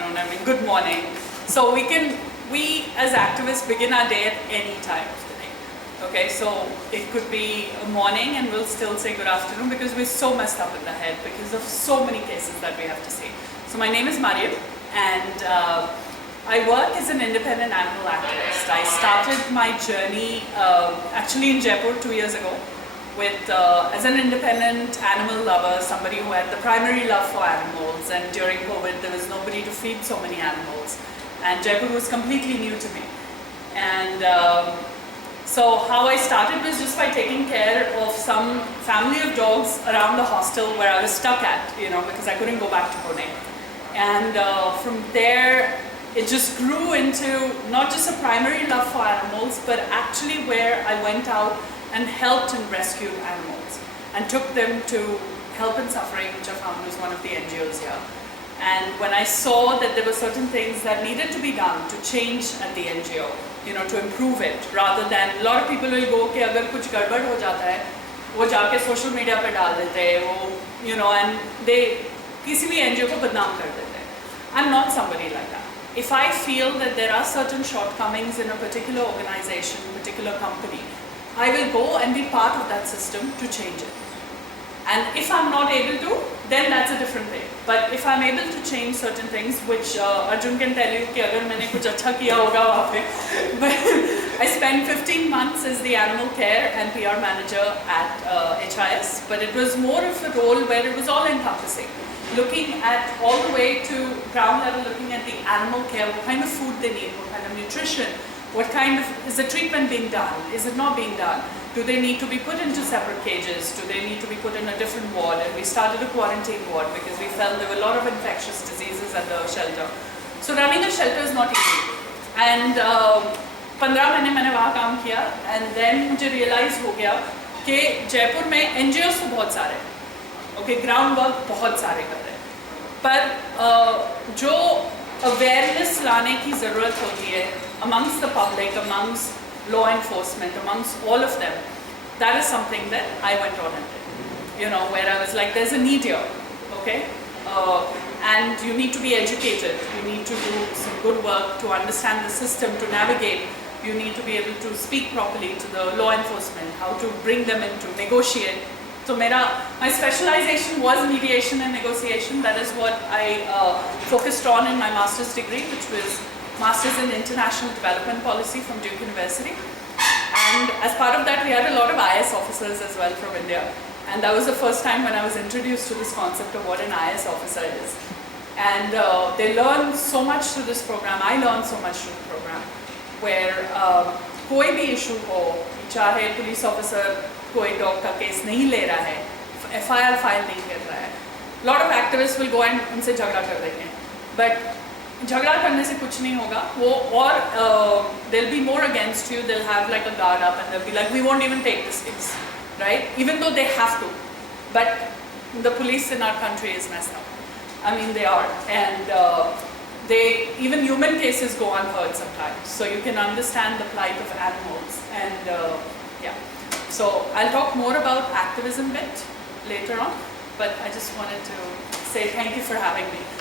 afternoon, I mean good morning. So we as activists begin our day at any time of the day. Okay, so it could be a morning and we'll still say good afternoon because we're so messed up in the head because of so many cases that we have to see. So my name is Mariam and I work as an independent animal activist. I started my journey actually in Jaipur 2 years ago with as an independent animal lover, somebody who had the primary love for animals, and during COVID there was nobody to feed so many animals and Jaipur was completely new to me. And so how I started was just by taking care of some family of dogs around the hostel where I was stuck at, because I couldn't go back to Pune. And from there it just grew into not just a primary love for animals, but actually where I went out and helped and rescued animals and took them to Help and Suffering, which I found was one of the NGOs here. And when I saw that there were certain things that needed to be done to change at the NGO, to improve it, rather than a lot of people will go कि अगर कुछ गड़बड़ हो जाता है, वो जाके social media पे डाल देते हैं, वो and they किसी भी NGO को बदनाम कर देते हैं. I'm not somebody like that. If I feel that there are certain shortcomings in a particular organization, particular company, I will go and be part of that system to change it. And if I'm not able to, then that's a different thing. But if I'm able to change certain things, which Arjun can tell you कि अगर मैंने कुछ अच्छा किया होगा वहाँ पे, but I spent 15 months as the animal care and PR manager at HIS, but it was more of a role where it was all encompassing. Looking at all the way to ground level, looking at the animal care, what kind of food they need, what kind of nutrition, what kind of, is the treatment being done, is it not being done? Do they need to be put into separate cages? Do they need to be put in a different ward? And we started a quarantine ward because we felt there were a lot of infectious diseases at the shelter. So running a shelter is not easy. And 15 महीने मैंने वहाँ काम किया, and then मुझे realize हो गया कि जयपुर में NGOs तो बहुत सारे हैं, okay, ground work बहुत सारे कर रहे हैं, पर जो awareness लाने की ज़रूरत होती है amongst the public, amongst law enforcement, amongst all of them, that is something that I went on and did, where I was like, there's a need here, okay? And you need to be educated, you need to do some good work to understand the system, to navigate, you need to be able to speak properly to the law enforcement, how to bring them in, to negotiate. So my specialization was mediation and negotiation. That is what I focused on in my master's degree, which was Masters in International Development Policy from Duke University. And as part of that, we had a lot of IS officers as well from India. And that was the first time when I was introduced to this concept of what an IS officer is. And they learned so much through this program. I learned so much through the program, where कोई भी issue हो, चाहे police officer कोई dog का case नहीं ले रहा है, FIR file नहीं कर रहा है, lot of activists will go and उनसे झगड़ा कर देंगे. But झगड़ा करने से कुछ नहीं होगा, वो और they'll be more against you, they'll have like a guard up and they'll be like, we won't even take this case, right? Even though they have to. But the police in our country is messed up. I mean, they are. And even human cases go unheard sometimes. So you can understand the plight of animals. And yeah. So I'll talk more about activism bit later on, but I just wanted to say thank you for having me.